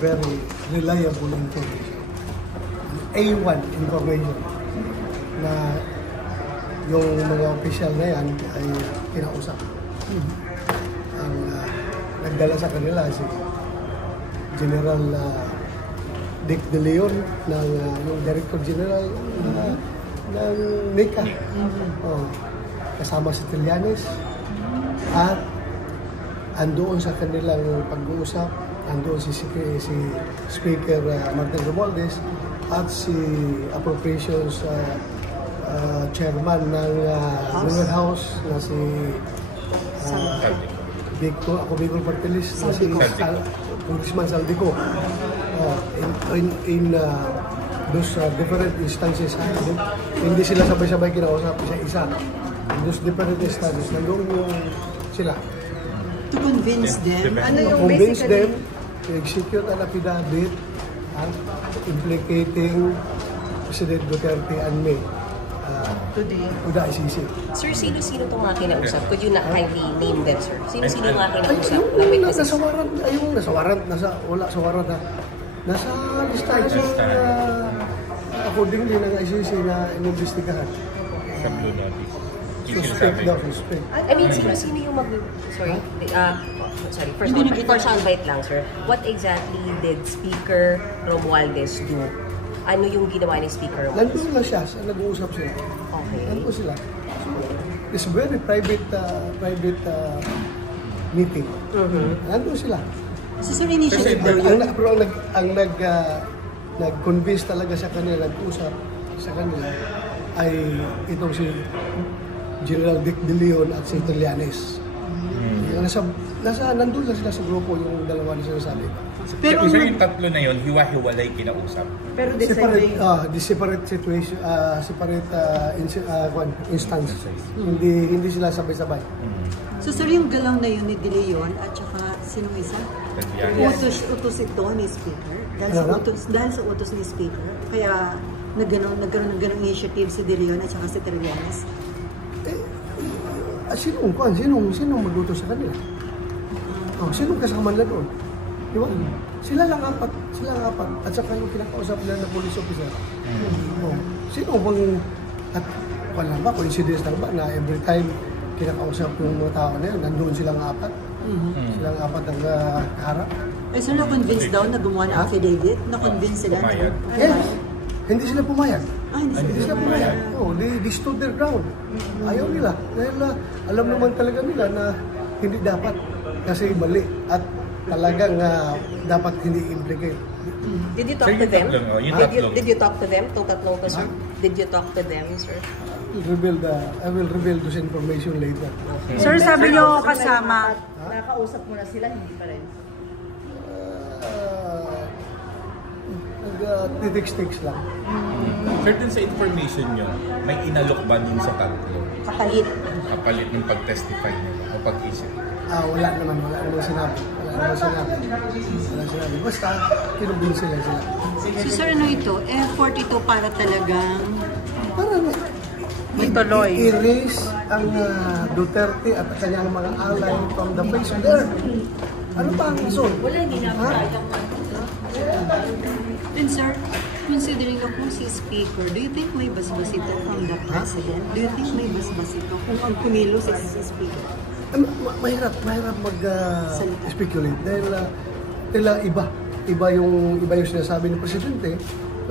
very reliable information. A1 information na yung mga official na yan ay kinausap. Ang nagdala sa kanila si General Dick De Leon ng yung Director General ng NICA. Kasama si Trillanes at andoon sa kanilang pag-uusap, andoon si Speaker Martin Romualdez at si Appropriations Chairman ng Lower House na si Victor Partelis na si Congressman Saldico. In those different instances, hindi sila sabay-sabay kinausap isa-isa. In those different instances, nandoon sila. To convince them, convince them to execute an affidavit implicating President Duterte and me today with the ICC. Sir, sino-sino itong mga kinausap? Could you not kindly name them, sir? Sino-sino mga kinausap? Wala sa warrant na. Nasa listahan accordingly ng ICC na inimbestigahan. Sa Blue Notice. Suspect daw, suspect. I mean, sino yung sorry, first soundbite lang, sir. What exactly did Speaker Romualdez do? Ano yung ginawa ni Speaker Romualdez? Nandun lang siya, nag-uusap sila. Okay. Nandun sila. It's a very private meeting. Nandun sila. So, sir, initiative daw yun? Pero ang nag-convince talaga sa kanila, nag-usap sa kanila, ay itong si General Dick De Leon at si Trillanes. Nandun lang sila sa grupo yung dalawa na sinasabi. Pero yung tatlo na yun, hiwa-hiwalay kinausap. Pero separate situation, separate instance. Hindi sila sabay-sabay. So, sir, yung galaw na yun ni De Leon at saka sinong isa? Utos ito ni Speaker. Dahil sa utos ni Speaker. Kaya nagkaroon ng ganong initiative si De Leon at saka si Trillanes. Sinong magluto sa kanila? Sinong kasama nila doon? Di ba? Sila lang apat. At saka yung kinakausap nila na police officer. Sino bang, at wala ba, coincidence lang ba na every time kinakausap yung mga tao na yun, nandun silang apat? Silang apat ang harap? So na-convince daw na gumawa ng affidavit? Na-convince sila? Yes. Hindi sila pumayag. Hindi sila pumayag. They stood their ground. Ayaw nila. Dahil alam naman talaga nila na hindi dapat kasi mali at talagang dapat hindi implicate. Did you talk to them? Did you talk to them? Itong tatlong to, sir? Did you talk to them, sir? I will reveal this information later. Okay. Sir, sabi niyo kasama. Nakausap mo na sila, hindi pa rin. Nag-text lang. Certain sa information nyo, may inalok ba din sa tatlo? Kapalit ng pag-testify nyo o pag-isip? Wala naman sinabi. Basta, kinumbinsi lang sila. So, sir, ano ito? Effort ito para talagang ituloy. I-erase ang Duterte at kanyang mga alay from the face of the earth. Ano pa ang reason? Wala, hindi namin sayang. And sir, considering kung si Speaker, do you think may basbas ito from the President? Do you think may basbas ito kung ang kumilos si Speaker? Mahirap speculate dahil iba yung sinasabi ng Presidente,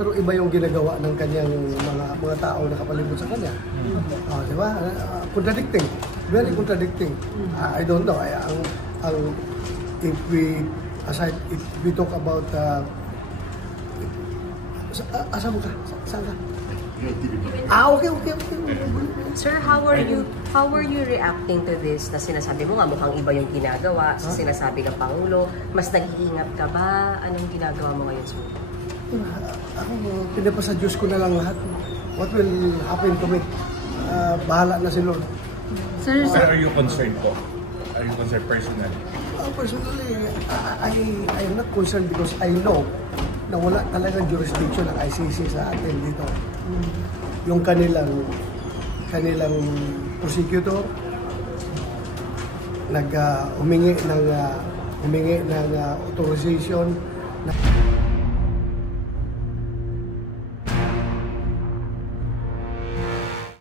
pero iba yung ginagawa ng kanyang mga tao na kapalibot sa kanya. Di ba? Contradicting. Very contradicting. I don't know. If we talk about saan ka? Okay. Sir, how are you reacting to this na sinasabi mo nga mukhang iba yung ginagawa sa sinasabi ng Pangulo? Mas nag-iingat ka ba? Anong ginagawa mo ngayon, sir? Ako, pinapasa Diyos ko na lang lahat. What will happen to me? Bahala na si Lord. Sir, Are you concerned po? Are you concerned personally? Personally, I am not concerned because I know na wala talagang jurisdiction ng ICC sa atin dito. Yung kanilang prosecutor humingi ng authorization na